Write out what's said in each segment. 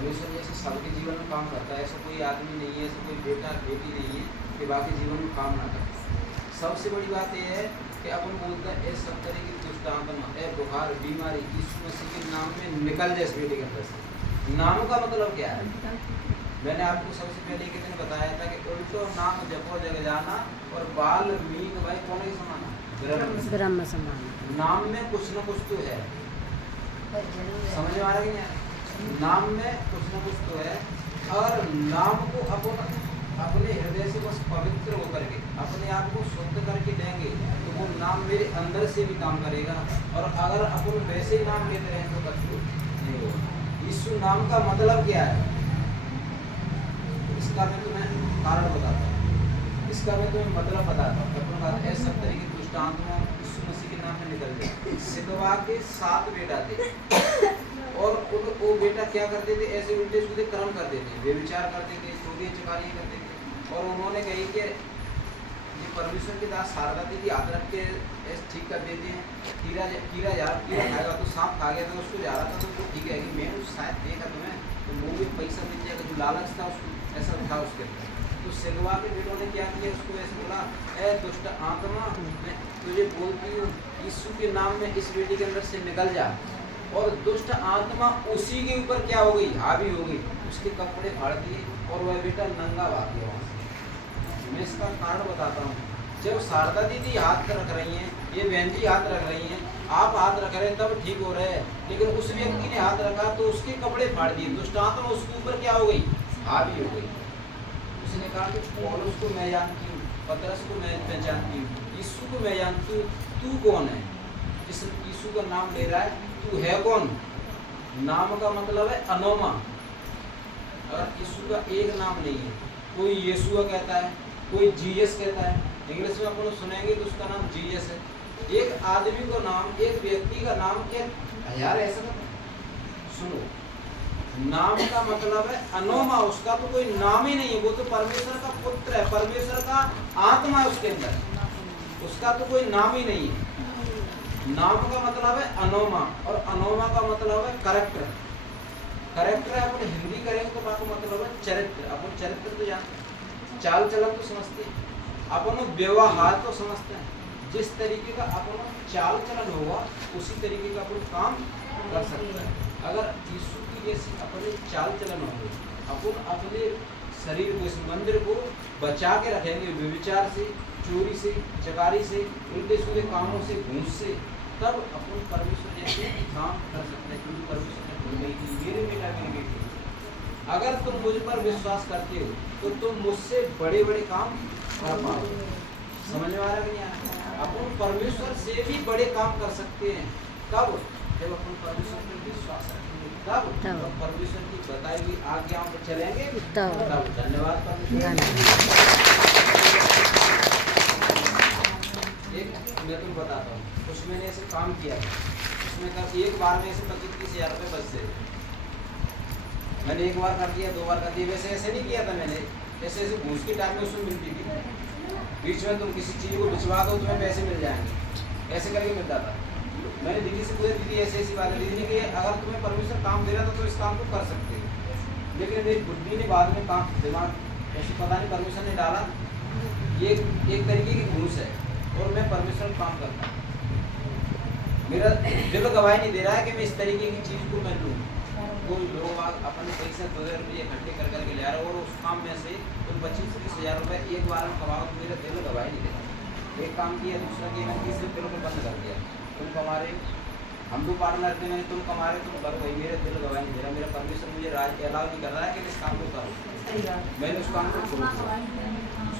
परमेश्वर जैसे सबके जीवन में काम करता है, ऐसा कोई आदमी नहीं है, ऐसा कोई बेटा बेटी नहीं है कि बाकी जीवन में काम ना करे। सबसे बड़ी बात यह है कि अपन बोलते हैं ए सब तरह की दुष्ट आत्मा, ए बुखार, बीमारी यीशु मसीह के नाम में निकल जाए इस बेटे के अंदर से। नाम का मतलब क्या है? मैंने आपको सबसे पहले एक दिन बताया था कि उल्टो नाम जपो जग जाना और बाल मीक भाई कौन ही समाना, ब्रह्म समाना। नाम में कुछ न कुछ तो है, समझ में आ रहा है कि नहीं? नाम में कुछ न कुछ तो है, और नाम को अपने हृदय से बस पवित्र होकर के अपने आप को शुद्ध करके लेंगे तो वो नाम मेरे अंदर से भी काम करेगा। और अगर अपन वैसे ही नाम लेते रहें तो कभी नहीं होगा। यीशु नाम का मतलब क्या है इसका मैं तुम्हें कारण बताता हूँ, इसका मैं तुम्हें मतलब बताता हूँ। अपन कहते हैं सब तरह की दुष्ट आत्मा यीशु मसीह के नाम में निकल गए। सिकवा के 7 बेटा थे और वो बेटा क्या करते थे, ऐसे उल्टे सीधे कर्म कर देते, व्यभिचार करते थे, चोरी चकारी करते थे। और उन्होंने कही कि ये परमेश्वर के दास शारदा दीदी हाथ रख के ठीक कर देते हैं, कीड़ा खाएगा तो सांप खा गया था उसको जा रहा था तो ठीक है कि मैं उस शायद देखा तुम्हें तो वो भी पैसा मिल जाएगा, जो लालच था उसको ऐसा था उसके अंदर। तो सिलवा के बेटों ने क्या किया, उसको ऐसे बोला ए दुष्ट आत्मा मैं तुझे बोलती हूँ यीशु के नाम में इस बेटी के अंदर से निकल जा। और दुष्ट आत्मा उसी के ऊपर क्या हो गई, हावी हो गई, उसके कपड़े फाड़ दिए और वह बेटा नंगा भाग गया वहाँ से। मैं इसका कारण बताता हूँ। जब शारदा दीदी हाथ रख रही हैं, ये बहन जी हाथ रख रही हैं, आप हाथ रख रहे हैं तब ठीक हो रहे हैं, लेकिन उस व्यक्ति ने हाथ रखा तो उसके कपड़े फाड़ दिए, दुष्ट आत्मा उसके ऊपर क्या हो गई, हावी हो गई। उसने कहा कि पौलुस को मैं जानती हूँ, पतरस को मैं पहचानती हूँ, यीशु को मैं जानती हूँ, तू कौन है? जिस यीशु का नाम ले रहा है तू है कौन? नाम का मतलब है अनोमा। अगर यीशु का एक नाम नहीं है, कोई यीशु कहता है, कोई जीसस कहता है, इंग्लिश में अपन सुनेंगे तो उसका नाम जीसस है। एक आदमी का नाम, एक व्यक्ति का नाम क्या यार ऐसा करता है? सुनो, नाम का मतलब है अनोमा, उसका तो कोई नाम ही नहीं है, वो तो परमेश्वर का पुत्र है, परमेश्वर का आत्मा है उसके अंदर, उसका तो कोई नाम ही नहीं है। नाम का मतलब है अनोमा और अनोमा का मतलब है करैक्टर। करैक्टर अपन हिंदी करेंगे तो बात मतलब है चरित्र। अपन चरित्र तो जानते हैं, चाल चलन तो समझते हैं, अपन व्यवहार तो समझते हैं। जिस तरीके का अपन चाल चलन होगा उसी तरीके का अपन काम कर सकते हैं। अगर यीशु की जैसी अपने चाल चलन होंगे, अपन अपने शरीर को, इस मंदिर को बचा के रखेंगे व्यभिचार से, चोरी से, चकारी से, उल्टे सीधे कामों से, घूस से, तब अपन परमेश्वर जैसे काम कर सकते हैं। क्योंकि परमेश्वर ने बोल गई थी मेरे बेटा मेरी बेटी, अगर तुम मुझ पर विश्वास करते हो तो तुम मुझसे बड़े बड़े काम कर पाओगे। समझ में आ रहा है कि नहीं आ रहा? अपन परमेश्वर से भी बड़े काम कर सकते हैं। कब? जब अपन परमेश्वर पर विश्वास रखेंगे, तब परमेश्वर की बताई हुई आज्ञाओं पर चलेंगे तब। धन्यवाद परमेश्वर। एक मैं तुम बताता हूँ, कुछ मैंने ऐसे काम किया है, उसमें कर एक बार में ऐसे 25-30 हज़ार रुपये बच से मैंने एक बार कर दिया, 2 बार कर दिया। वैसे ऐसे नहीं किया था मैंने, ऐसे ऐसे घूस की टाइम में उसमें मिलती थी, बीच में तुम किसी चीज़ को भिजवा दो तुम्हें पैसे मिल जाएंगे, ऐसे करके मिलता था। मैंने दीदी से पूछा, दीदी ऐसी ऐसी बात है, दीदी ने कि अगर तुम्हें परमेश्वर काम दे रहा था तो इस काम को कर सकते हो। लेकिन मेरी बुद्धि ने बाद में काम दिमाग ऐसे पता नहीं परमेश्वर ने डाला, ये एक तरीके की घूस है और मैं परमेश्वर काम करता हूँ। मेरा दिल गवाही नहीं दे रहा है कि मैं इस तरीके की चीज़ को मैं लूँ। कोई लोग अपने पैसे 2,000 रुपये इकट्ठे कर करके ले आ रहे हो और उस काम में से तुम 25-30 हज़ार रुपये एक बार में कमाओ तो मेरा दिल गवाही नहीं दे रहा। एक काम किया, दूसरा किया, मैंने तीसरे दिलों को बंद कर दिया। तुम कमा रहे, हम दो पार्टनर थे, मैंने तुम कमा रहे तुम करो भाई, मेरा दिल गवाही नहीं दे रहा। मेरा परमेश्वर मुझे राज अलाउ नहीं कर रहा है कि इस काम को करो। मैंने उस काम को छोड़ दिया।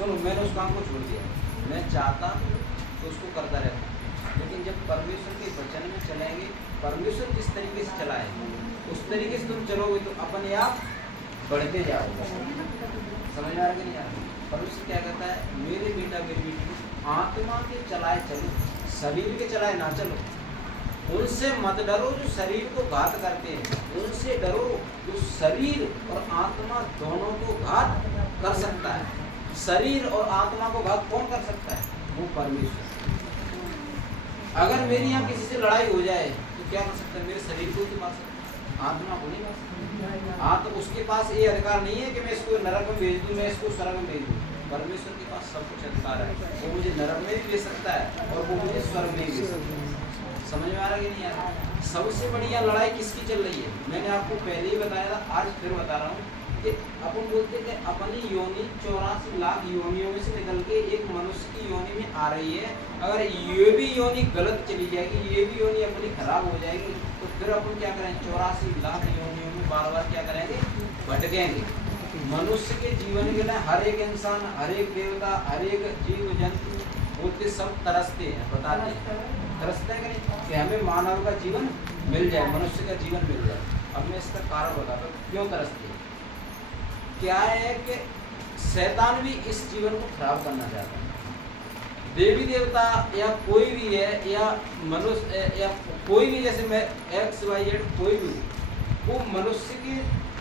सुनो, मैंने उस काम को छोड़ दिया। मैं चाहता तो उसको करता रहता, लेकिन जब परमेश्वर के वचन में चलेंगे, परमेश्वर जिस तरीके से चलाए उस तरीके से तुम चलोगे तो अपने आप बढ़ते जाओगे। समझ में आ रहा कि नहीं आ रहा? परमेश्वर क्या कहता है, मेरे बेटा मेरी बेटी आत्मा के चलाए चलो, शरीर के चलाए ना चलो। उनसे मत डरो जो शरीर को घात करते हैं, उनसे डरो जो शरीर और आत्मा दोनों को घात कर सकता है। शरीर और आत्मा को घात कौन कर सकता है? वो परमेश्वर। अगर मेरी यहाँ किसी से लड़ाई हो जाए तो क्या कर सकता है? मेरे शरीर को भी मार सकता है, आत्मा को नहीं कर सकता। हाँ, तो उसके पास ये अधिकार नहीं है कि मैं इसको नरक में भेज दूं, मैं इसको स्वर्ग में भेज दूं। परमेश्वर के पास सब कुछ अधिकार है। वो मुझे नरक में भी भेज सकता है और वो मुझे स्वर्ग में भी भेज सकता है। समझ में आ रहा है कि नहीं आ रहा? सबसे बढ़िया लड़ाई किसकी चल रही है? मैंने आपको पहले ही बताया था, आज फिर बता रहा हूँ कि अपन बोलते हैं कि अपनी योनि 84 लाख योनियों में से निकल के एक मनुष्य की योनि में आ रही है। अगर ये भी योनि गलत चली जाएगी, ये भी योनि अपनी खराब हो जाएगी, तो फिर अपन क्या करें? 84 लाख योनियों में बार बार क्या करेंगे? भटकेंगे। मनुष्य के जीवन के लिए हर एक इंसान, हर एक देवता, हर एक जीव जंतु बोलते सब तरसते हैं, बताते हैं, तरसते हैं कि हमें मानव का जीवन मिल जाए, मनुष्य का जीवन मिल जाए। अब मैं इसका कारण बताता हूँ क्यों तरसते हैं। क्या है कि शैतान भी इस जीवन को खराब करना चाहता है। देवी देवता या कोई भी है या मनुष्य या कोई भी, जैसे मैं XYZ कोई भी, वो मनुष्य की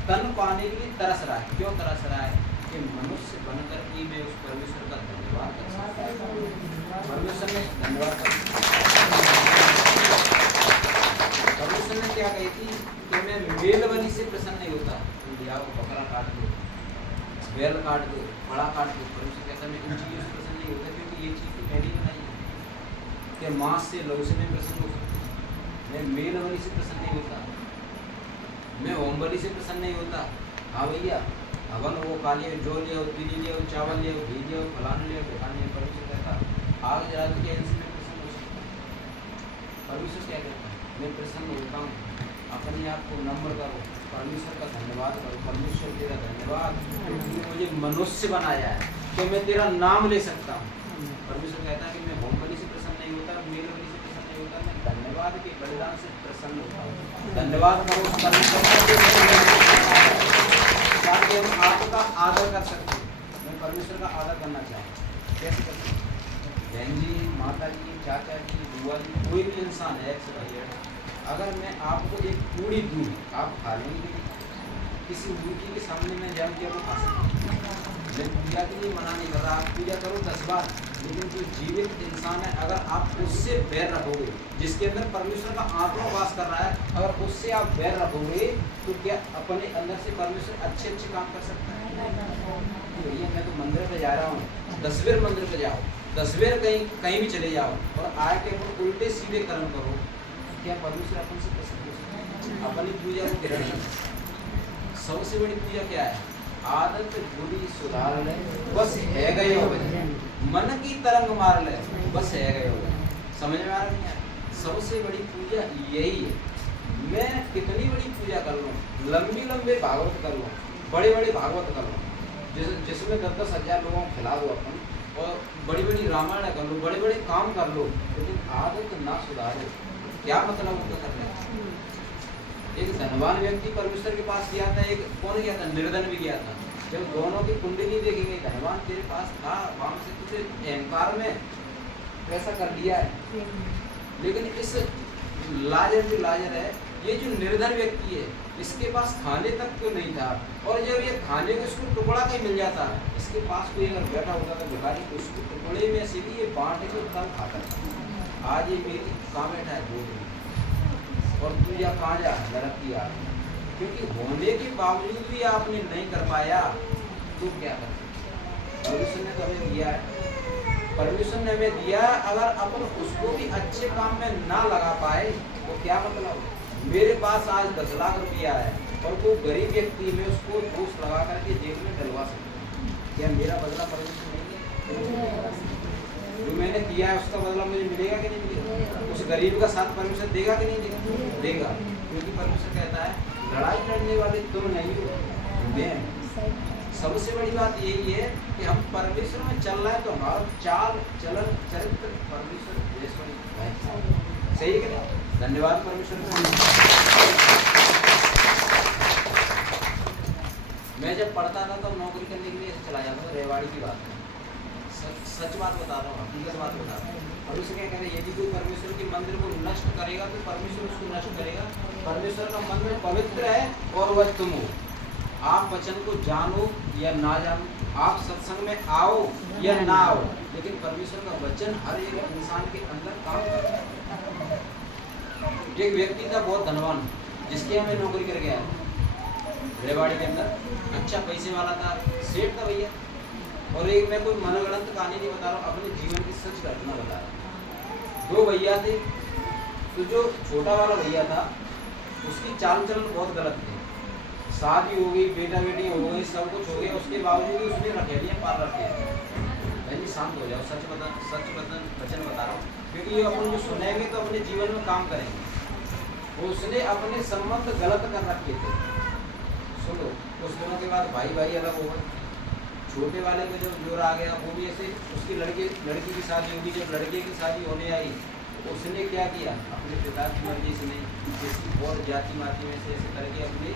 तन पाने के लिए तरस रहा है। क्यों तरस रहा है? कि मनुष्य बनकर भी मैं उस परमेश्वर का धन्यवाद कर सकता हूं। परमेश्वर ने धन्यवाद कर, परमेश्वर ने क्या कही थी कि मैं मेल बलि से प्रसन्न नहीं होता। लिया को बकरा काट दो, बैल काट दो, बड़ा काट दो, परमेश्वर कहता है मैं इन चीज़ों से प्रसन्न नहीं होता, क्योंकि ये चीज़ तो मैंने बनाई है। कि मांस से लहू से मैं प्रसन्न हो सकता, मैं मेल बलि से प्रसन्न नहीं होता, मैं होम बलि से प्रसन्न नहीं होता। हाँ भैया, हवन वो कालिए जो लिया, पीली लिया, चावल लिया, घी लिया, फलाने लिया, ढकाने लिया, परमेश्वर कहता आग जला के इनसे मैं प्रसन्न हो सकता। परमेश्वर क्या कहता है? मैं प्रसन्न होता हूँ। अपने आप को नम्र करो, परमेश्वर का धन्यवाद करो। परमेश्वर तेरा धन्यवाद क्योंकि मुझे मनुष्य बनाया है, तो मैं तेरा नाम ले सकता हूँ। परमेश्वर कहता है कि मैं होम बलि से प्रसन्न नहीं होता, मेल बलि से प्रसन्न नहीं होता, मैं धन्यवाद के बलिदान से प्रसन्न होता हूँ। धन्यवाद करो परमेश्वर ताकि हम आपका आदर कर सकते हैं। मैं परमेश्वर का आदर करना चाहूँ। कैसे कर सकते? बहन जी, माता जी, चाचा जी, बुआ जी, कोई भी इंसान है, अगर मैं आपको एक पूरी दूँ, आप खा लेंगे? किसी मूर्ति के सामने मैं जाऊँ क्या वो खा सकते? मैं पूजा के लिए मना नहीं कर रहा, आप पूजा करो 10 बार, लेकिन जो जीवित इंसान है अगर आप उससे बैर रखोगे, जिसके अंदर परमेश्वर का आत्मा वास कर रहा है, अगर उससे आप बैर रखोगे तो क्या अपने अंदर से परमेश्वर अच्छे अच्छे काम कर सकता है? भैया मैं तो मंदिर पे जा रहा हूँ, 10 बार मंदिर पे जाओ, 10 बार कहीं भी चले जाओ और आए के ऊपर उल्टे सीधे कर्म करो, क्या परमेश्वर अपन से प्रसन्न हो सकता है? अपनी पूजा को गिरा। सबसे बड़ी पूजा क्या है? आदत बुरी सुधार ले, बस है गए हो गए, मन की तरंग मार ले, बस है गए हो गए। समझ में आ रहा है? सबसे बड़ी पूजा यही है। मैं कितनी बड़ी पूजा कर लूँ, लंबी लंबे भागवत कर लूँ, बड़े बड़े भागवत कर लूँ, जिसमें 10-10 हज़ार लोगों को खिला दो अपन, और बड़ी बड़ी रामायण कर लो, बड़े बड़े काम कर लो, लेकिन आदत ना सुधारो, क्या मतलब उनका करने? एक धनवान व्यक्ति परमेश्वर के पास गया था, एक कौन गया था? निर्धन भी गया था। जब दोनों की कुंडली देखेंगे, धनवान तेरे पास था, वहां से तुझे अहंकार में पैसा कर लिया है, लेकिन इस लाजर जो लाजर है, ये जो निर्धन व्यक्ति है, इसके पास खाने तक क्यों नहीं था, और जब ये खाने को इसको टुकड़ा कहीं मिल जाता, इसके पास कोई अगर बैठा होता था भिखारी, उसको टुकड़े में से भी ये बांट के तब खाता था। आज ये मेरी कहाँ बैठा है? बोल रही और तू या कहाँ जा? नरक की आग। क्योंकि होने के बावजूद भी आपने नहीं कर पाया, तो क्या कर? परमेश्वर ने तो हमें दिया है, परमेश्वर ने हमें दिया, अगर अपन उसको भी अच्छे काम में ना लगा पाए तो क्या मतलब? मेरे पास आज 10 लाख रुपया है और कोई गरीब व्यक्ति में उसको दोष लगा करके जेब में डलवा सकता, क्या मेरा बदला परमेश्वर नहीं है? जो मैंने किया है उसका बदला मुझे मिलेगा कि नहीं मिलेगा? उस गरीब का साथ परमेश्वर देगा कि नहीं देगा? देगा, क्योंकि परमेश्वर कहता है लड़ाई लड़ने वाले तुम नहीं हो, मैं। सबसे बड़ी बात यही है कि हम परमेश्वर में चल रहे हैं तो हमारा चाल चलन चरित्र परमेश्वर जैसा सही है कि नहीं? धन्यवाद परमेश्वर। मैं जब पढ़ता था तो नौकरी करने के लिए चला जाता था, रेवाड़ी की बात है, सच बात बता रहा हूँ, हकीकत बात बता रहा हूँ। और उसे क्या कह रहे हैं, यदि कोई परमेश्वर के मंदिर को नष्ट करेगा तो परमेश्वर उसको नष्ट करेगा। परमेश्वर का मंदिर पवित्र है और वह तुम हो। आप वचन को जानो या ना जानो, आप सत्संग में आओ या ना आओ, लेकिन परमेश्वर का वचन हर एक इंसान के अंदर काम करता है। एक व्यक्ति था बहुत धनवान, जिसके यहाँ मैं नौकरी कर गया रेवाड़ी के अंदर, अच्छा पैसे वाला था, सेठ था भैया। और एक मैं कोई मनगढ़ंत कहानी नहीं बता रहा हूँ, अपने जीवन की सच घटना बता रहा हूँ। दो भैया थे, तो जो छोटा वाला भैया था उसकी चाल चलन बहुत गलत थी। शादी हो गई, बेटा बेटी हो गई, सब कुछ हो गया, उसके बावजूद भी उसने रखेलियाँ पाल रखी है। भाई शांत हो जाओ, सच वचन बता रहा हूँ, क्योंकि ये अपन जो सुनेंगे तो अपने जीवन में काम करेंगे। उसने अपने संबंध गलत कर रखे थे। सुनो, कुछ दिनों के बाद भाई भाई अलग हो गए। छोटे वाले में जब जोर आ गया, वो भी ऐसे उसकी लड़की की शादी होगी। जब लड़के की शादी होने आई, उसने क्या किया, अपने पिता की मर्जी से नहीं, किसी और जाति माति में से ऐसे करके अपने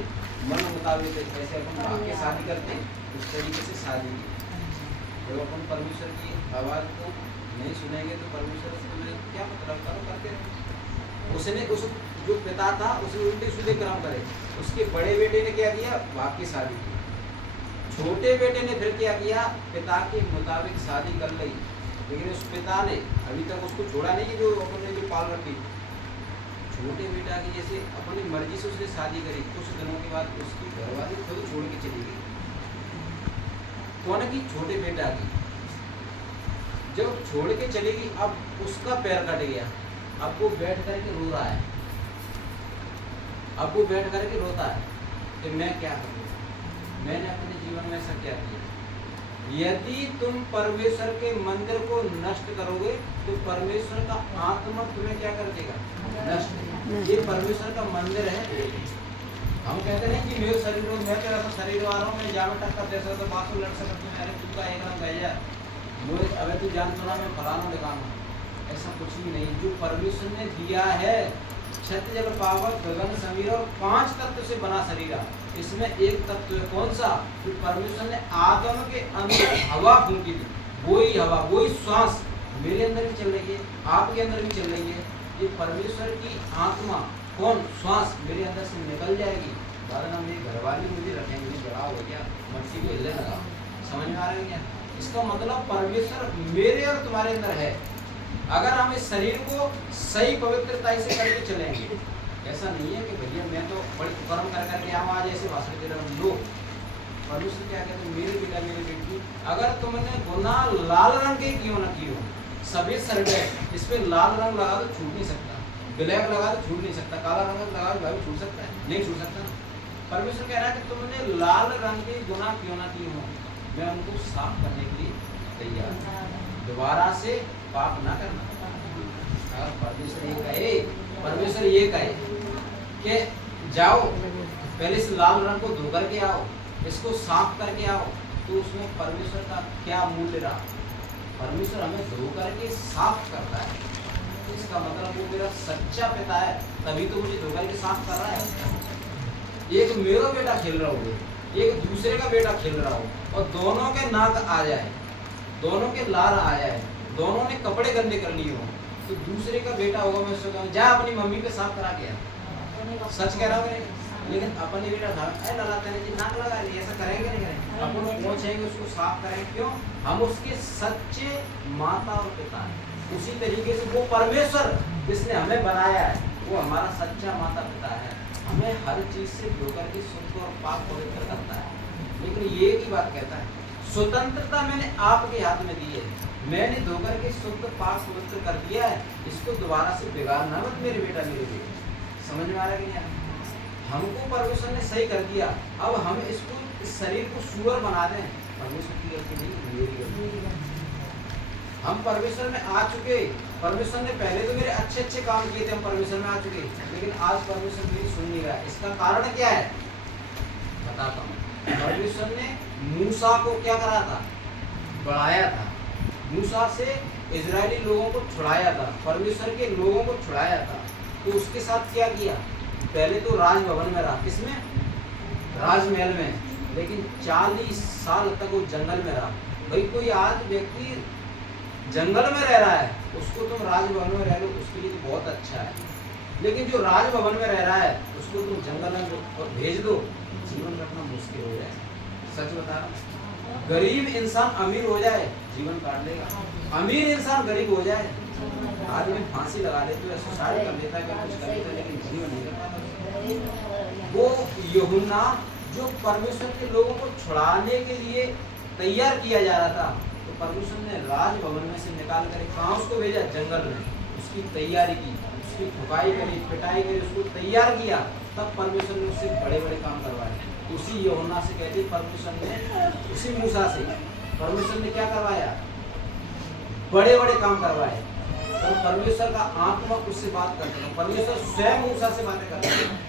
मन मुताबिक ऐसे अपन भाग शादी करते हैं, उस तरीके से शादी की। जब अपन परमेश्वर की आवाज़ को नहीं सुनेंगे तो परमेश्वर से तुम्हें क्या मतलब, करो करते रहो। उसने उस जो पिता था उसने उल्टे सीधे कर्म करे। उसके बड़े बेटे ने क्या किया, भाग की शादी की। छोटे बेटे ने फिर क्या किया, पिता के मुताबिक शादी कर ली, लेकिन उस पिता ने अभी तक उसको छोड़ा नहीं, जो अपने जो पाल रखी। छोटे बेटा की जैसे अपनी मर्जी से उसने शादी करी, कुछ दिनों के बाद उसकी घरवाली खुद छोड़ के चली गई। कौन की, छोटे बेटा की। जब छोड़ के चली गई, अब उसका पैर कट गया। अब वो बैठ करके रो रहा है, अब वो बैठ करके रोता है कि मैं क्या करूँ, मैंने अपने जीवन में ऐसा क्या किया। यदि तुम परमेश्वर के मंदिर को नष्ट करोगे तो परमेश्वर का आत्मा तुम्हें क्या कर देगा, नष्ट। ये परमेश्वर का मंदिर है। हम कहते नहीं कि मेरे शरीर में, मैं तेरा शरीर आ रहा हूँ, मैं जामे टक्कर दे सकता, बासु लड़ सकता हूँ, अरे तुमका एक रंग गया मुझे, अगर तू जान सुना मैं फलाना दिखाऊँ, ऐसा कुछ भी नहीं। जो परमेश्वर ने दिया है, छत जल पावक गगन समीर और 5 तत्व से बना शरीर, इसमें एक तत्व है, कौन सा, जो परमेश्वर ने आदम के अंदर हवा फूंकी थी, वही हवा, वही श्वास मेरे अंदर भी चल रही है, आपके अंदर भी चल रही है। ये परमेश्वर की आत्मा, कौन, श्वास मेरे अंदर से निकल जाएगी, बाद में मेरी घरवाली मुझे रखेंगे, मुझे बड़ा हो गया, मर्सी बेलने लगा। समझ में आ रहा है क्या? इसका मतलब परमेश्वर मेरे और तुम्हारे अंदर है। अगर हम इस शरीर को सही पवित्रता से करके चलेंगे, ऐसा नहीं है कि भैया मैं तो बड़ी कर्म कर करके आऊँ, आज ऐसे भाषण दे रहा हूँ। लोग परमेश्वर क्या कहते हैं, मेरे बेटा मेरे बेटी, अगर तुमने गुनाह लाल रंग के क्यों ना की हो, सफेद शर्ट इस पे लाल रंग लगा तो छूट नहीं सकता, ब्लैक लगा तो छूट नहीं सकता, काला रंग लगा तो छूट सकता है, नहीं छूट सकता। परमेश्वर कह रहा है कि तुमने लाल रंग के गुनाह क्यों ना किए हो, मैं उनको साफ करने के लिए तैयार, दोबारा से पाप ना करना। अगर परमेश्वर ये कहे कि जाओ पहले इस लाल रंग को धो करके आओ, इसको साफ करके आओ, तो उसमें परमेश्वर का क्या मूल्य रहा। परमेश्वर हमें धो करके साफ करता है, इसका मतलब वो मेरा सच्चा पिता है, तभी तो मुझे धो करके साफ कर रहा है। एक मेरा बेटा खेल रहा हो, एक दूसरे का बेटा खेल रहा हो, और दोनों के नाक आ जाए, दोनों के लार आ जाए, दोनों ने कपड़े गंदे कर लिए हो, तो दूसरे का बेटा होगा, मैं उसको कहूँ जा अपनी मम्मी पे साफ करा के आ। सच कह रहा हूँ नहीं, लेकिन अपने बेटा ललाते हैं जी, नाक लगा ली, ऐसा करेंगे नहीं करेंगे, अपन पहुँचेंगे उसको साफ करेंगे। क्यों? हम उसके सच्चे माता और पिता हैं। उसी तरीके से वो परमेश्वर जिसने हमें बनाया है, वो हमारा सच्चा माता पिता है, हमें हर चीज से धोकर के शुद्ध और पाक पवित्र करता है। लेकिन ये की बात कहता है, स्वतंत्रता मैंने आपके हाथ में दी है, मैंने धोकर के शुद्ध पाक पवित्र कर दिया है, इसको दोबारा से बिगाड़ना मत मेरे बेटा मेरे बेटे। समझ में आ रहा है कि नहीं? हमको परमेश्वर ने सही कर दिया, अब हम इसको, इस शरीर को सुअर बना दें, परमेश्वर की गलती नहीं, मेरी गलती। हम परमेश्वर में आ चुके, परमेश्वर ने पहले तो मेरे अच्छे अच्छे काम किए थे, हम परमेश्वर में आ चुके, लेकिन आज परमेश्वर मेरी सुन नहीं रहा। इसका कारण क्या है बताता हूँ। परमेश्वर ने मूसा को क्या करा था, बढ़ाया था, मूसा से इजरायली लोगों को छुड़ाया था, परमेश्वर के लोगों को छुड़ाया था। तो उसके साथ क्या किया, पहले तो राजभवन में रहा, किसमें, राजमहल में, लेकिन 40 साल तक वो जंगल में रहा। भाई कोई आज व्यक्ति जंगल में रह रहा है, उसको तुम राजभवन में रह लो, उसके लिए तो बहुत अच्छा है, लेकिन जो राजभवन में रह रहा है उसको तुम जंगल में भेज दो, जीवन रखना मुश्किल हो जाए। सच बता रहा हूं, गरीब इंसान अमीर हो जाए जीवन काट लेगा, अमीर इंसान गरीब हो जाए आदमी फांसी लगा लेते, सुसाइड कर लेता है, कुछ कर लेता है, लेकिन जीवन नहीं कर पाता। यूहन्ना जो परमेश्वर के लोगों को छुड़ाने के लिए तैयार किया जा रहा था, तो परमेश्वर ने राजभवन में से निकाल कर कहाँ उसको भेजा? जंगल में। उसकी तैयारी की, उसकी ठुकाई करी, पिटाई करी, उसको तैयार किया, तब परमेश्वर ने उससे बड़े बड़े काम करवाए। उसी यूहन्ना से कहते परमेश्वर ने, उसी मूसा से परमेश्वर ने क्या करवाया? बड़े बड़े काम करवाए। तो परमेश्वर का आत्मा उससे बात करता था, परमेश्वर स्वयं मूसा से बातें करता था।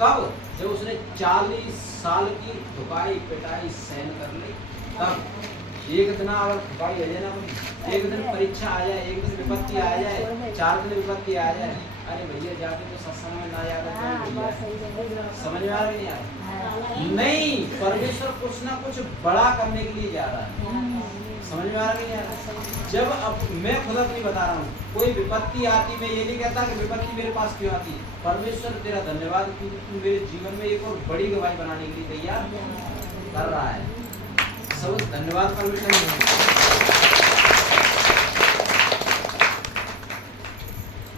कब? जब उसने 40 साल की धुकाई पिटाई सहन कर ली, तब एक दिन अगर धुकाई आ जाए ना, एक दिन परीक्षा आ जाए, एक दिन विपत्ति आ जाए, 4 दिन विपत्ति आ जाए, अरे भैया जाके तो सत्संग में ना याद समझ में आ रहा नहीं आ रहा? नहीं, परमेश्वर कुछ ना कुछ बड़ा करने के लिए जा रहा है। समझ में आ रहा नहीं आ रहा? जब अब मैं खुद अपनी बता रहा हूँ, कोई विपत्ति आती, मैं ये नहीं कहता कि विपत्ति मेरे पास क्यों आती, परमेश्वर तेरा धन्यवाद कि तू मेरे जीवन में एक और बड़ी गवाही बनाने के लिए तैयार कर रहा है। सब धन्यवाद परमेश्वर।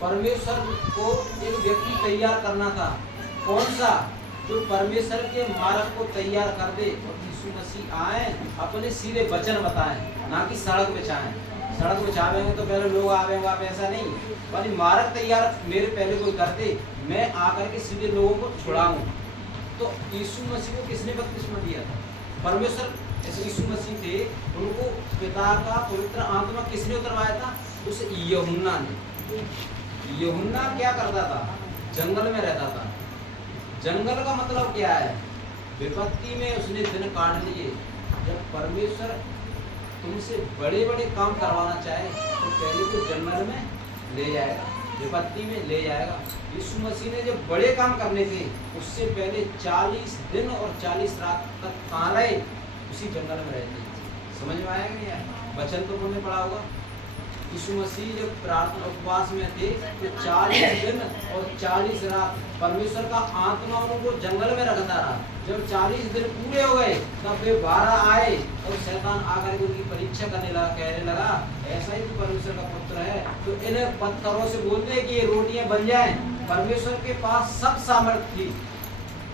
परमेश्वर को एक व्यक्ति तैयार करना था, कौन सा? जो परमेश्वर के मार्ग को तैयार कर दे और यीशु मसीह आए, अपने सीधे वचन बताएं, ना कि सड़क बिछाएं। सड़क बिछावेंगे तो पहले लोग आवेंगे, आप ऐसा नहीं, बल्कि मार्ग तैयार मेरे पहले कोई कर दे, मैं आकर के सीधे लोगों को छुड़ाऊं। तो यीशु मसीह को किसने बपतिस्मा दिया था? परमेश्वर। ऐसे यीशु मसीह थे, उनको पिता का पवित्र आत्मा किसने उतरवाया था? उस यूहन्ना ने। यूहन्ना क्या करता था? जंगल में रहता था। जंगल का मतलब क्या है? विपत्ति में उसने दिन काट लिए। जब परमेश्वर तुमसे बड़े बड़े काम करवाना चाहे तो पहले तो जंगल में ले जाएगा, विपत्ति में ले जाएगा। यीशु मसीह ने जब बड़े काम करने थे, उससे पहले 40 दिन और 40 रात तक कहाँ रहे? उसी जंगल में रहते। समझ में आया कि नहीं आया? वचन तो तुमने पढ़ा होगा। यीशु मसीह जब प्रार्थना उपवास में थे तो 40 दिन और 40 रात परमेश्वर का आत्मा उनको जंगल में रखता रहा। जब 40 दिन पूरे हो गए तब वे 12 आए और शैतान आकर के उनकी परीक्षा करने लगा, कहने लगा ऐसा ही तो परमेश्वर का पुत्र है तो इन्हें पत्थरों से बोलते कि ये रोटियां बन जाएं। परमेश्वर के पास सब सामर्थ्य थी,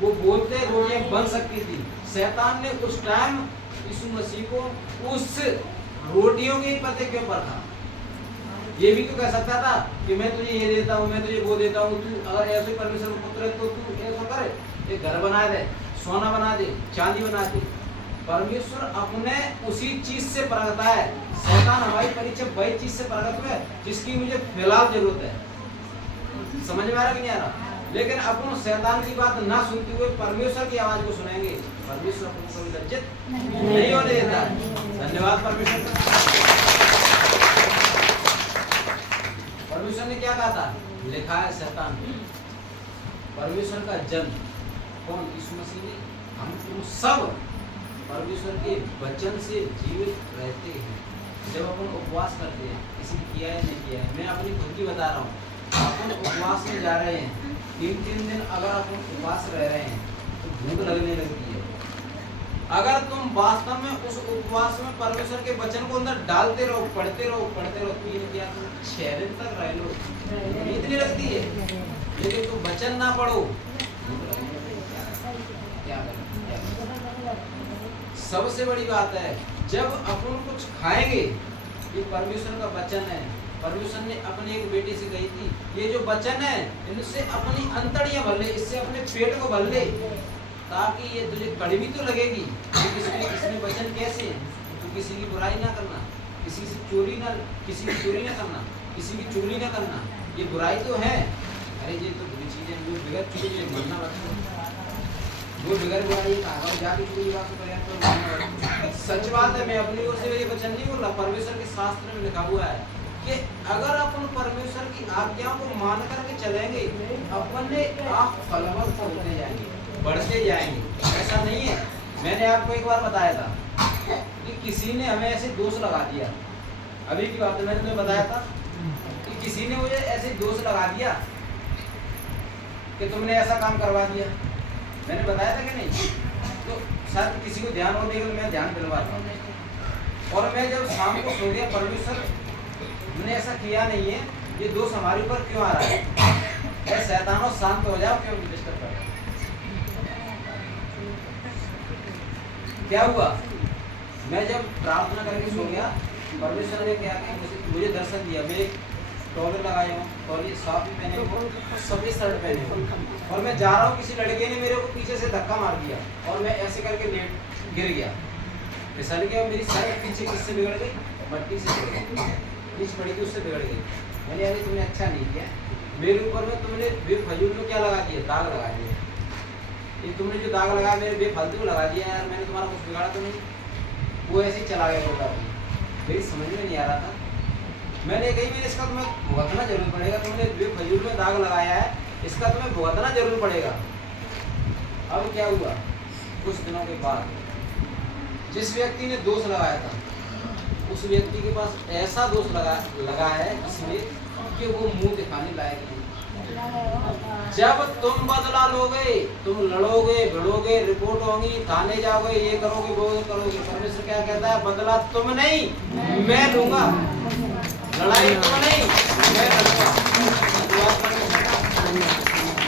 वो बोलते रोटियां बन सकती थी। शैतान ने उस टाइम यीशु मसीह को उस रोटियों के पते के ऊपर था। ये भी तो कह सकता था कि मैं तुझे ये देता हूँ, मैं तुझे वो देता हूँ, तू अगर ऐसे परमेश्वर का पुत्र है तो तू ऐसा करे, एक घर बना दे, सोना बना दे, चांदी बना दे। परमेश्वर अपने उसी चीज से प्रगटा है। शैतान हमारी परीक्षा वही चीज से प्रगट हुआ है जिसकी मुझे फिलहाल जरूरत है। समझ में आ रहा कि नहीं आ रहा? लेकिन अपन शैतान की बात ना सुनते हुए परमेश्वर की आवाज को सुनेंगे, परमेश्वर अपन को लज्जित नहीं होने देता। धन्यवाद परमेश्वर। परमेश्वर ने क्या कहा था? लिखा है शैतान परमेश्वर का जन्म कौन? यीशु मसीह ने। हम तुम सब परमेश्वर के वचन से जीवित रहते हैं। जब अपन उपवास करते हैं, किसी किया है नहीं किया है, मैं अपनी खुद की बता रहा हूँ। अपन उपवास में जा रहे हैं, 3-3 दिन अगर अपन उपवास रह रहे हैं तो भूख लगने लगती है। अगर तुम वास्तव में उस उपवास में परमेश्वर के वचन को अंदर डालते रहो, पढ़ते रहो, 3 या 6 दिन तक रह लो, नींद नहीं लगती है। लेकिन तुम वचन ना पढ़ो, क्या करें? सबसे बड़ी बात है जब अपन कुछ खाएंगे, ये परमेश्वर का वचन है। परमेश्वर ने अपनी एक बेटी से कही थी, ये जो वचन है इनसे अपनी अंतड़ियां भर ले, इससे अपने पेट को भर ले, ताकि ये तुझे कड़वी तो लगेगी। इसमें वचन कैसे है? तो किसी की बुराई ना करना, किसी की चोरी ना करना, किसी की चुगली ना करना, ये बुराई तो है। अरे ये तो बुरी चीजें, वो बिगड़ चुकी है, मरना बता, वो बिगड़ बुराई कहा जाके चुगली बात तो सच बात है। मैं अपनी ओर से ये वचन नहीं बोल रहा, परमेश्वर के शास्त्र में लिखा हुआ है कि अगर अपन परमेश्वर की आज्ञाओं को मान करके चलेंगे, अपने आप फलवंत होते जाएंगे, बढ़ते जाएंगे। ऐसा नहीं है। मैंने आपको एक बार बताया था कि किसी ने हमें ऐसे दोष लगा दिया, अभी की बात है, मैंने तुम्हें बताया था कि किसी ने मुझे ऐसे दोष लगा दिया कि तुमने ऐसा काम करवा दिया। मैंने बताया था कि नहीं? तो शायद किसी को ध्यान हो देगा, मैं ध्यान दिलवाता हूँ। और मैं जब शाम को सो गया, परमेश्वर मैंने ऐसा किया नहीं है, ये दोष हमारे ऊपर क्यों आ रहा है? शैतानों शांत हो जाओ, क्यों डिस्टर्ब कर रहे हो? क्या हुआ, मैं जब प्रार्थना करके सो गया, परमेश्वर ने क्या किया, मुझे दर्शन दिया। मैं एक टॉवल लगाया हूँ और ये साफ भी पहने हूँ, सफेद शर्ट पहने हूँ, और मैं जा रहा हूँ, किसी लड़के ने मेरे को पीछे से धक्का मार दिया और मैं ऐसे करके लेट गिर गया, फिसल गया। मेरी शर्ट पीछे किससे बिगड़ गई, मट्टी से बिगड़ गई, पीछ पड़ी थी उससे बिगड़ गई। मैंने यार तुमने अच्छा नहीं किया, मेरे ऊपर में तुमने बेफजूल में क्या लगा दिया, दाग लगा दिया। ये तुमने जो दाग लगाया मेरे बेफालतू लगा दिया यार, मैंने तुम्हारा कुछ बिगाड़ा तो नहीं। वो ऐसे ही चला गया बोलता था, मेरी समझ में नहीं आ रहा था। मैंने कही मैंने इसका तुम्हें भुगतना जरूर पड़ेगा, तुमने बेफजूल में दाग लगाया है, इसका तुम्हें भुगतना जरूर पड़ेगा। अब क्या हुआ, कुछ दिनों के बाद जिस व्यक्ति ने दोष लगाया था, उस व्यक्ति के पास ऐसा दोष लगा है इसलिए कि वो मुंह दिखाने लायक नहीं। जब तुम बदला लोगे, तुम लड़ोगे भिड़ोगे, रिपोर्ट होगी, थाने जाओगे, ये करोगे वो करोगे, परमेश्वर क्या कहता है, बदला तुम नहीं मैं लूंगा, लड़ाई तुम नहीं मैं लड़ूंगा।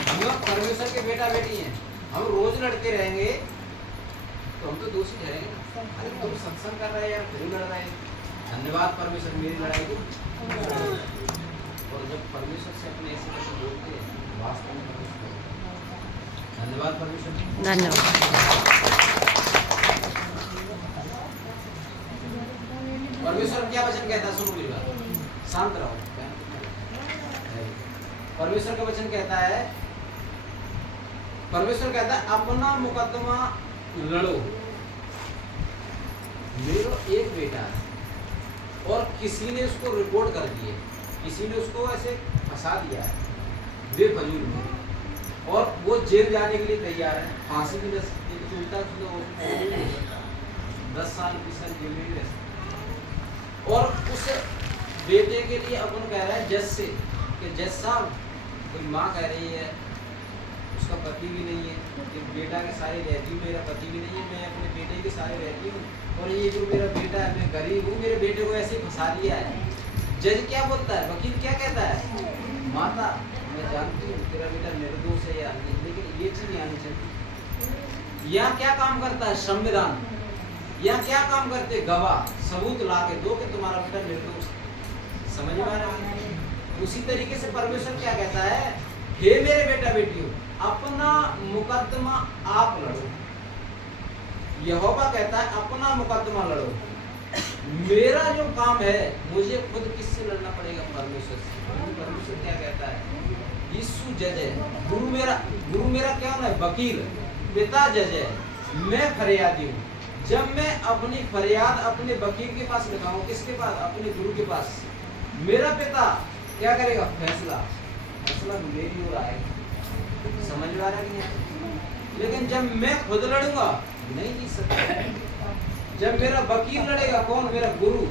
हम लोग परमेश्वर के बेटा बेटी हैं, हम रोज लड़ते रहेंगे तो हम तो दोषी ठहरेंगे ना। अरे तुम सत्संग कर रहे हैं यार, फिर लड़ रहे हैं, धन्यवाद परमेश्वर मेरी लड़ाई को। और जब परमेश्वर से अपने ऐसे कैसे बोलते हैं, वास्तव में परमेश्वर, धन्यवाद परमेश्वर। धन्यवाद। परमेश्वर क्या वचन कहता है, सुनो मेरी बात, शांत रहो। परमेश्वर का वचन कहता है, परमेश्वर कहता है अपना मुकदमा लड़ो। मेरा एक बेटा है और किसी ने उसको रिपोर्ट कर दी है, किसी ने उसको ऐसे फंसा दिया है बेफजूल में, और वो जेल जाने के लिए तैयार है, फांसी भी 10 साल 20 साल जेल में भी रह सकता। और उस बेटे के लिए अपन कह रहा है जज से कि जज साहब, कोई माँ कह रही है उसका पति भी नहीं है, कि बेटा के सारे रहती हूँ, मेरा पति भी नहीं है, मैं अपने बेटे के सारे रहती हूँ, और ये जो मेरा बेटा है मैं गरीब हूँ, मेरे बेटे को ऐसे ही फंसा दिया है। जज क्या बोलता है, वकील क्या कहता है, माता मैं जानती हूँ तेरा बेटा निर्दोष है यार, लेकिन ये चीज नहीं आनी चाहिए। यहाँ क्या काम करता है संविधान, यहाँ क्या काम करते गवाह, सबूत ला के दो कि तुम्हारा बेटा निर्दोष। समझ में आ रहा है? उसी तरीके से परमेश्वर क्या कहता है, हे मेरे बेटा बेटियों, अपना मुकदमा आप लड़ो। यहोवा कहता है अपना मुकदमा लड़ो। मेरा जो काम है मुझे खुद किससे लड़ना पड़ेगा, परमेश्वर से। परमेश्वर क्या कहता है, यीशु जज है, गुरु मेरा क्या है, वकील, पिता जज है, मैं फरियादी हूँ। जब मैं अपनी फरियाद अपने वकील के पास लिखाऊं, किसके पास, अपने गुरु के पास, मेरा पिता क्या करेगा, फैसला मेरी ओर आएगा। समझ में आ रहा है कि नहीं? लेकिन जब मैं खुद लड़ूंगा नहीं जीत सकता। जब मेरा वकील लड़ेगा, कौन, मेरा गुरु,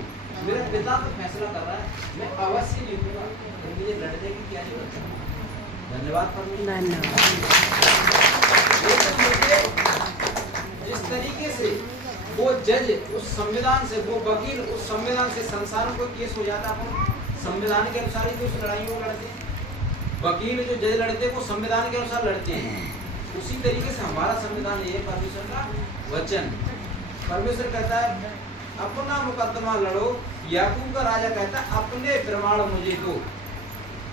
मेरा पिता तो फैसला कर रहा है, मैं अवश्य जीतूंगा। तो मुझे लड़ने की क्या जरूरत है। धन्यवाद परमेश्वर। जिस तरीके से वो जज उस संविधान से, वो वकील उस संविधान से, संसार में कोई केस हो जाता है, संविधान के अनुसार ही तो उस लड़ाइयों को लड़ते हैं। वकील जो जज लड़ते हैं वो संविधान के अनुसार लड़ते हैं। उसी तरीके से हमारा संविधान ये है, परमेश्वर का वचन। परमेश्वर कहता है अपना मुकदमा लड़ो। याकूब का राजा कहता है अपने प्रमाण मुझे दो,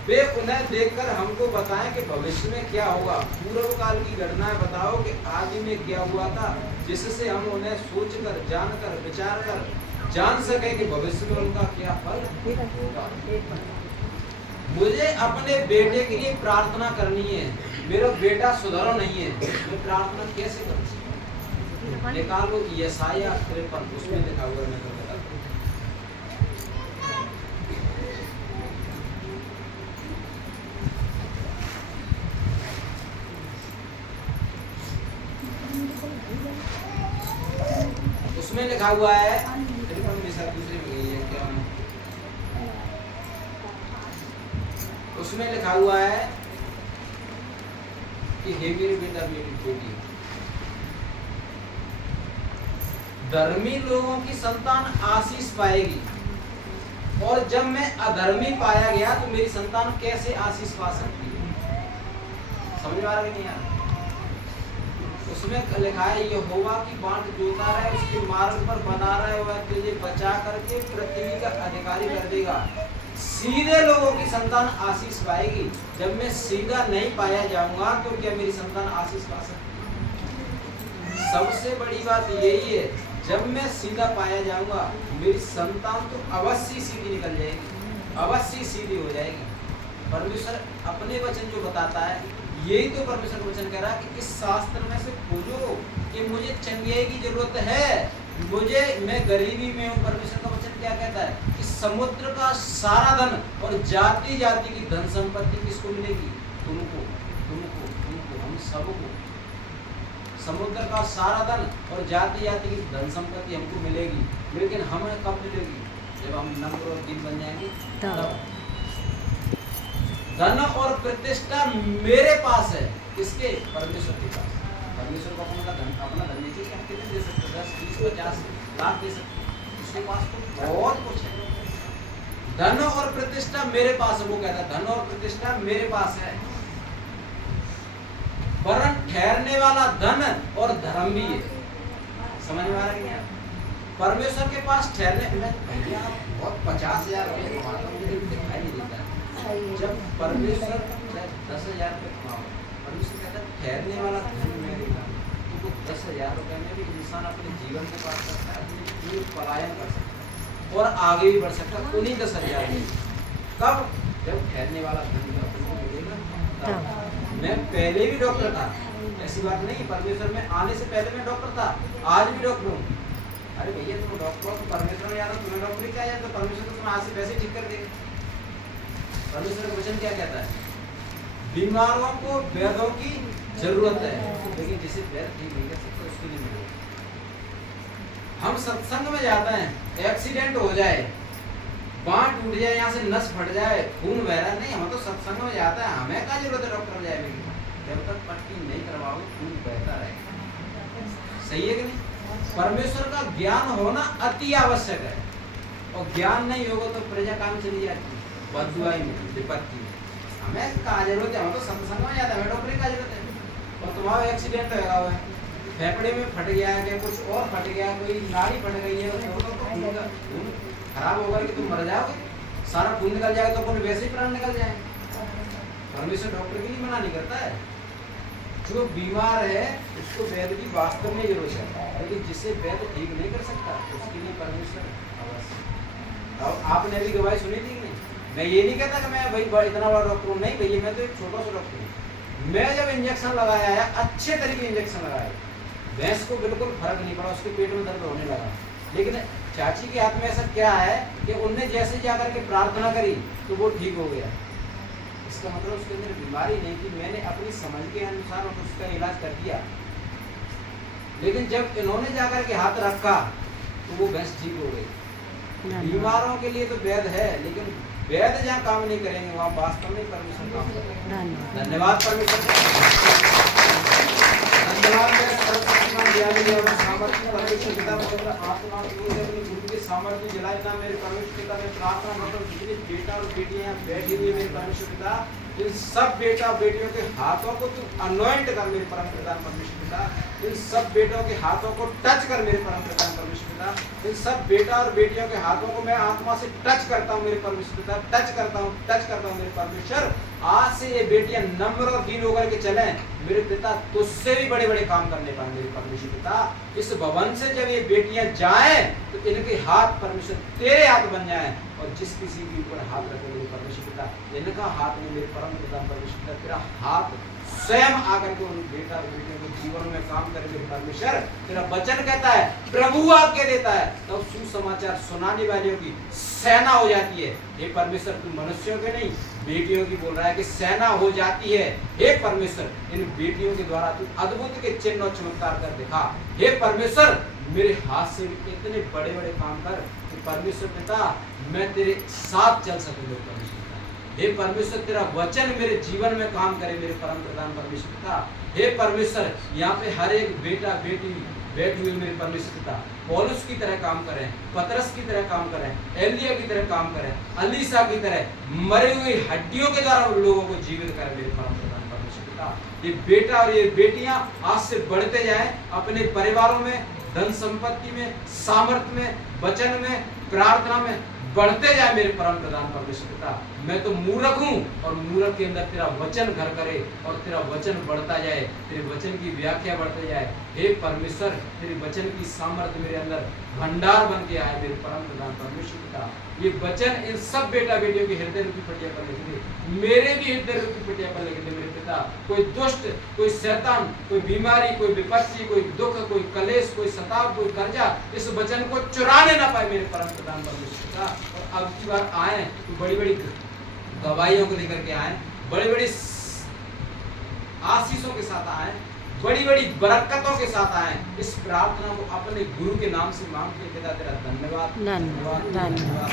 वे उन्हें देखकर हमको बताएं कि भविष्य में क्या होगा। पूर्व काल की घटनाएं बताओ कि आज में क्या हुआ था, जिससे हम उन्हें सोचकर, जानकर, विचार कर जान सके कि भविष्य में उनका क्या फल होगा। मुझे अपने बेटे के लिए प्रार्थना करनी है। मेरा बेटा सुधरा नहीं है, मैं प्रार्थना कैसे कर सकता? निकालो यशाया 53, उसमें लिखा हुआ है, मैं तो बताता हूं। उसमें लिखा हुआ है, दूसरी में गई है क्या, उसमें लिखा हुआ है कि हे मेरे बेटा मेरी बेटी, धर्मी लोगों की संतान आशीष पाएगी, और जब मैं अधर्मी पाया गया तो मेरी संतान कैसे आशीष पा सकती है। समझ में आ रहा है कि नहीं आ रहा? उसमें उसमें लिखा है यहोवा की बाट जोता है, उसके मार्ग पर बना रहे, वह तुझे बचा करके पृथ्वी का अधिकारी कर देगा। सीधे लोगों की संतान आशीष पाएगी। जब मैं सीधा नहीं पाया जाऊंगा तो क्या मेरी संतान आशीष पा सकती? सबसे बड़ी बात यही है, जब मैं सीधा पाया जाऊंगा मेरी संतान तो अवश्य सीधी निकल जाएगी, अवश्य सीधी हो जाएगी। परमेश्वर अपने वचन जो बताता है, यही तो परमेश्वर का वचन कह रहा है कि इस शास्त्र में से खोजो कि मुझे चंगियाई की जरूरत है, मैं गरीबी में हूँ। परमेश्वर का वचन क्या कहता है कि समुद्र का सारा धन और जाति जाति की धन संपत्ति किसको मिलेगी? तुमको, तुमको, तुमको, हम सबको। समुद्र का सारा धन और जाति जाति की धन संपत्ति हमको मिलेगी, लेकिन हमें कब मिलेगी? जब हम नम्र और दीन बन जाएंगे तब। धन और प्रतिष्ठा मेरे पास है, किसके? परमेश्वर के पास। परमेश्वर को अपना धन नहीं चाहिए, हम कितने दे सकते? 10, 20, 50 लाख दे सकते, उसके पास तो बहुत कुछ है। धन और प्रतिष्ठा मेरे पास है, वो कहता है धन और प्रतिष्ठा मेरे पास है, वरन ठहरने वाला धन और धर्म भी है। समझ में आ रहा है क्या? परमेश्वर के पास ठहरने में भैया बहुत 50,000 रुपये कमाता हूँ, मुझे दिखाई नहीं देता। जब परमेश्वर 10,000 रुपये कमाओ, परमेश्वर कहता है ठहरने वाला धन मेरे का, तो वो 10,000 रुपये में भी इंसान अपने जीवन को पा सकता है, अपने पलायन कर सकता है और आगे भी बढ़ सकता है उन्हीं 10,000 में। कब? जब ठहरने वाला धन अपने मिलेगा तब। मैं पहले भी डॉक्टर था, ऐसी बात नहीं, परमेश्वर में आने से पहले मैं डॉक्टर था, आज भी डॉक्टर हूँ। अरे भैया तुम डॉक्टर हो तो परमेश्वर में यार तुम्हें डॉक्टरी क्या है? तो परमेश्वर तो तुम्हें आज से पैसे ठीक कर देगा। परमेश्वर का वचन क्या कहता है? बीमारों को वैद्यों की जरूरत है, लेकिन जिसे वैद्य ठीक नहीं कर सकता उसके लिए नहीं। हम सत्संग में जाते हैं, एक्सीडेंट हो जाए, बांह टूट जाए, यहाँ से नस फट जाए, खून बह रहा नहीं, हम तो सत्संग में जाता है, हमें क्या जरूरत है डॉक्टर में जाने की? जब तक पट्टी नहीं करवाओगे खून बहता रहेगा। सही है कि नहीं? परमेश्वर का ज्ञान होना अति आवश्यक है, और ज्ञान नहीं होगा तो प्रजा काम चली जाती है, बदुआई में, विपत्ति में। हमें कहाँ जरूरत है? हम तो सत्संग में जाते हैं, हमें डॉक्टरी का जरूरत है। और तुम्हारा एक्सीडेंट लगा हुआ है, फेफड़े में फट गया है, क्या कुछ और फट गया, कोई नाड़ी फट गई है, तो खून खराब होगा कि तुम मर जाओगे, सारा खून निकल जाएगा तो अपन वैसे ही प्राण निकल जाएंगे। परमेश्वर डॉक्टर के लिए मना नहीं करता है। जो बीमार है उसको वैद्य की वास्तव में जरूरत है, लेकिन जिसे वैद्य ठीक नहीं कर सकता उसके लिए परमेश्वर अवश्य। अब आपने भी गवाही सुनी थी नहीं? मैं ये नहीं कहता कि मैं भाई इतना बड़ा डॉक्टर हूँ, नहीं भैया मैं तो एक छोटा सा डॉक्टर हूँ। मैं जब इंजेक्शन लगाया है, अच्छे तरीके इंजेक्शन लगाया, भैंस को बिल्कुल फर्क नहीं पड़ा, उसके पेट में दर्द होने लगा। लेकिन चाची के हाथ में ऐसा क्या है कि उनने जैसे जाकर के प्रार्थना करी तो वो ठीक हो गया। इसका मतलब उसके अंदर बीमारी नहीं थी, मैंने अपनी समझ के अनुसार उसका इलाज कर दिया। लेकिन जब इन्होंने जाकर के हाथ रखा तो वो भैंस ठीक हो गई। बीमारों के लिए तो वैद्य है, लेकिन वैद्य जहाँ काम नहीं करेंगे वहाँ वास्तव में परमेश्वर काम करेंगे। धन्यवाद परमेश्वर, सामर्थ्य जलाए ना मेरे परमेश्वर पिता, मैं प्रार्थना करता हूँ जितने बेटा और बेटियां बैठी हुई मेरे परमेश्वर पिता, इन सब बेटा बेटियों के हाथों को तू अनॉइंट कर मेरे परम प्रधान परमेश्वर पिता। इन सब बेटों के हाथों को टच कर मेरे परम प्रधान परमेश्वर पिता। इन सब बेटा और बेटियों के हाथों को मैं आत्मा से टच करता हूँ मेरे परमेश्वर पिता, टच करता हूँ मेरे परमेश्वर। आज से ये बेटियां नम्र और दीन होकर के चलें मेरे पिता, तुझसे भी बड़े बड़े काम करने पाए मेरे परमेश्वर पिता। इस भवन से जब ये बेटियां जाएं तो इनके हाथ परमेश्वर तेरे हाथ बन जाएं, और जिस किसी के ऊपर हाथ रखे मेरे परमेश्वर पिता, इनका हाथ नहीं मेरे परम प्रधान परमेश्वर पिता, तेरा हाथ स्वयं आकर के उन बेटा और बेटियों के जीवन में काम करे मेरे परमेश्वर। तेरा वचन कहता है, प्रभु आज्ञा देता है तो सुसमाचार सुनाने वालियों की सेना हो जाती है। हे परमेश्वर, तू मनुष्यों के नहीं बेटियों की बोल रहा है कि सेना हो जाती है। हे परमेश्वर, इन बेटियों के द्वारा तू अद्भुत के चिन्ह और चमत्कार कर दिखा। हे परमेश्वर, मेरे हाथ से इतने बड़े बड़े काम कर कि परमेश्वर पिता मैं तेरे साथ चल सकूं परमेश्वर पिता। हे परमेश्वर, तेरा वचन मेरे जीवन में काम करे मेरे परम प्रधान परमेश्वर पिता। हे परमेश्वर, यहाँ पे हर एक बेटा बेटी बैठी हुई मेरे परमेश्वर पिता पौलुस की तरह काम करें, पतरस की तरह काम करें, एलिया की तरह काम करें, अलीसा की तरह मरी हुई हड्डियों के द्वारा लोगों को जीवित करें मेरे परम प्रधान परमेश्वर पिता। ये बेटा और ये बेटियां आज से बढ़ते जाएं अपने परिवारों में, धन संपत्ति में, सामर्थ्य में, वचन में, प्रार्थना में बढ़ते जाए मेरे परम प्रधान परमेश्वर पिता। मैं तो मूर्ख हूँ और मूर्ख के अंदर तेरा वचन घर करे और तेरा वचन बढ़ता जाए, तेरे वचन की व्याख्या बढ़ते जाए। हे परमेश्वर, तेरे वचन की सामर्थ्य मेरे अंदर भंडार बन के आए मेरे परम प्रधान परमेश्वर पिता। ये वचन इन सब बेटा बेटियों के हृदय रूपी पटिया पर लिख दे, मेरे भी हृदय रूपी पटिया पर लिख दे मेरे पिता। कोई दुष्ट, कोई शैतान, कोई बीमारी, कोई विपत्ति, कोई दुख, कोई कलेश, कोई सताव, कोई कर्जा इस वचन को चुराने ना पाए मेरे परम प्रधान परमेश्वर पिता। और अब की बार आए तो बड़ी बड़ी गवाहियों को लेकर के आए, बड़ी बड़ी आशीषों के साथ आए, बड़ी बड़ी बरकतों के साथ आए। इस प्रार्थना को अपने गुरु के नाम से मांग के पिता तेरा धन्यवाद धन्यवाद। धन्यवाद।